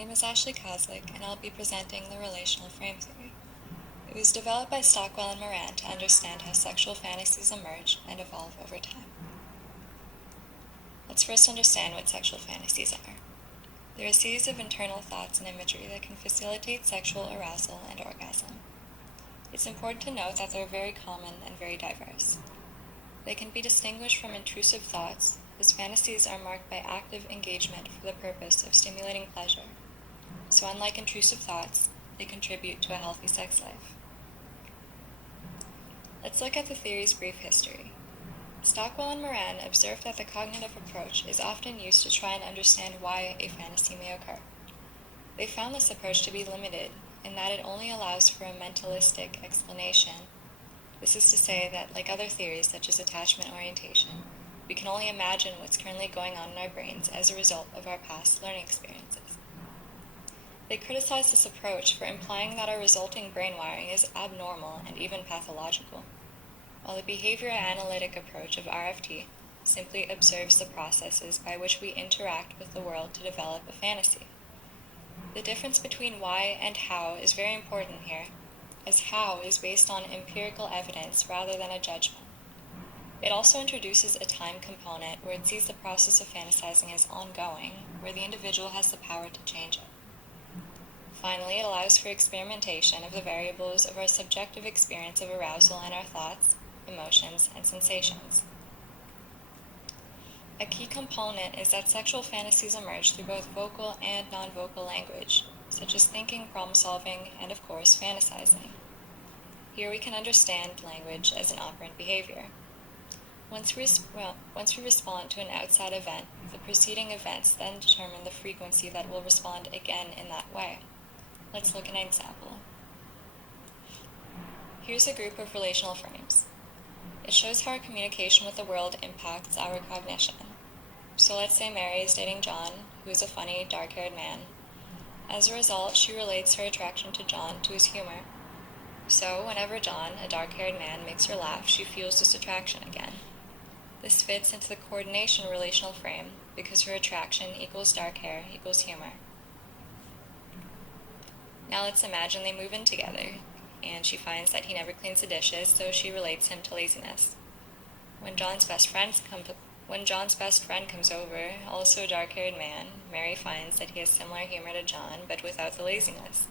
name is Ashley Kozlik, and I'll be presenting the relational frame theory. It was developed by Stockwell and Moran to understand how sexual fantasies emerge and evolve over time. Let's first understand what sexual fantasies are. They're a series of internal thoughts and imagery that can facilitate sexual arousal and orgasm. It's important to note that they're very common and very diverse. They can be distinguished from intrusive thoughts, as fantasies are marked by active engagement for the purpose of stimulating pleasure. So unlike intrusive thoughts, they contribute to a healthy sex life. Let's look at the theory's brief history. Stockwell and Moran observed that the cognitive approach is often used to try and understand why a fantasy may occur. They found this approach to be limited in that it only allows for a mentalistic explanation. This is to say that, like other theories such as attachment orientation, we can only imagine what's currently going on in our brains as a result of our past learning experiences. They criticized this approach for implying that our resulting brain wiring is abnormal and even pathological, while the behavior analytic approach of RFT simply observes the processes by which we interact with the world to develop a fantasy. The difference between why and how is very important here, as how is based on empirical evidence rather than a judgment. It also introduces a time component where it sees the process of fantasizing as ongoing, where the individual has the power to change it. Finally, it allows for experimentation of the variables of our subjective experience of arousal and our thoughts, emotions, and sensations. A key component is that sexual fantasies emerge through both vocal and non-vocal language, such as thinking, problem-solving, and of course, fantasizing. Here we can understand language as an operant behavior. Once we respond to an outside event, the preceding events then determine the frequency that will respond again in that way. Let's look at an example. Here's a group of relational frames. It shows how our communication with the world impacts our cognition. So let's say Mary is dating John, who is a funny, dark-haired man. As a result, she relates her attraction to John to his humor. So whenever John, a dark-haired man, makes her laugh, she feels this attraction again. This fits into the coordination relational frame because her attraction equals dark hair equals humor. Now let's imagine they move in together, and she finds that he never cleans the dishes, so she relates him to laziness. When John's best friend comes over, also a dark-haired man, Mary finds that he has similar humor to John, but without the laziness.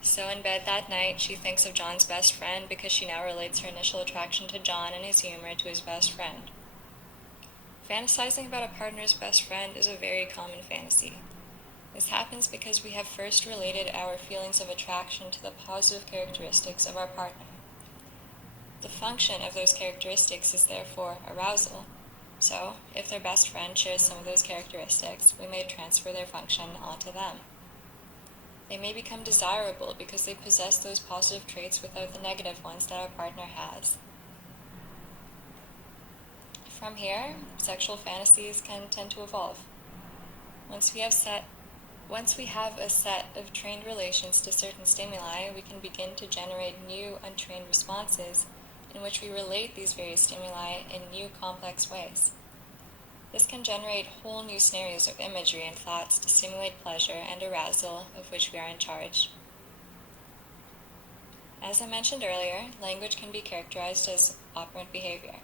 So in bed that night, she thinks of John's best friend because she now relates her initial attraction to John and his humor to his best friend. Fantasizing about a partner's best friend is a very common fantasy. This happens because we have first related our feelings of attraction to the positive characteristics of our partner. The function of those characteristics is therefore arousal. So, if their best friend shares some of those characteristics, we may transfer their function onto them. They may become desirable because they possess those positive traits without the negative ones that our partner has. From here, sexual fantasies can tend to evolve. Once we have a set of trained relations to certain stimuli, we can begin to generate new untrained responses in which we relate these various stimuli in new complex ways. This can generate whole new scenarios of imagery and thoughts to stimulate pleasure and arousal of which we are in charge. As I mentioned earlier, language can be characterized as operant behavior.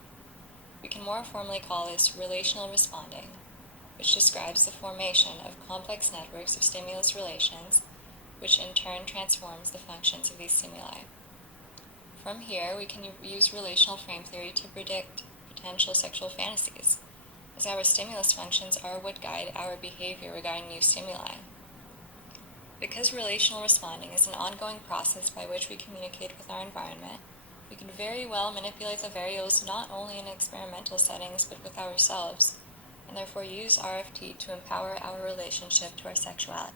We can more formally call this relational responding, which describes the formation of complex networks of stimulus relations, which in turn transforms the functions of these stimuli. From here, we can use relational frame theory to predict potential sexual fantasies, as our stimulus functions are what guide our behavior regarding new stimuli. Because relational responding is an ongoing process by which we communicate with our environment, we can very well manipulate the variables not only in experimental settings but with ourselves, and therefore use RFT to empower our relationship to our sexuality.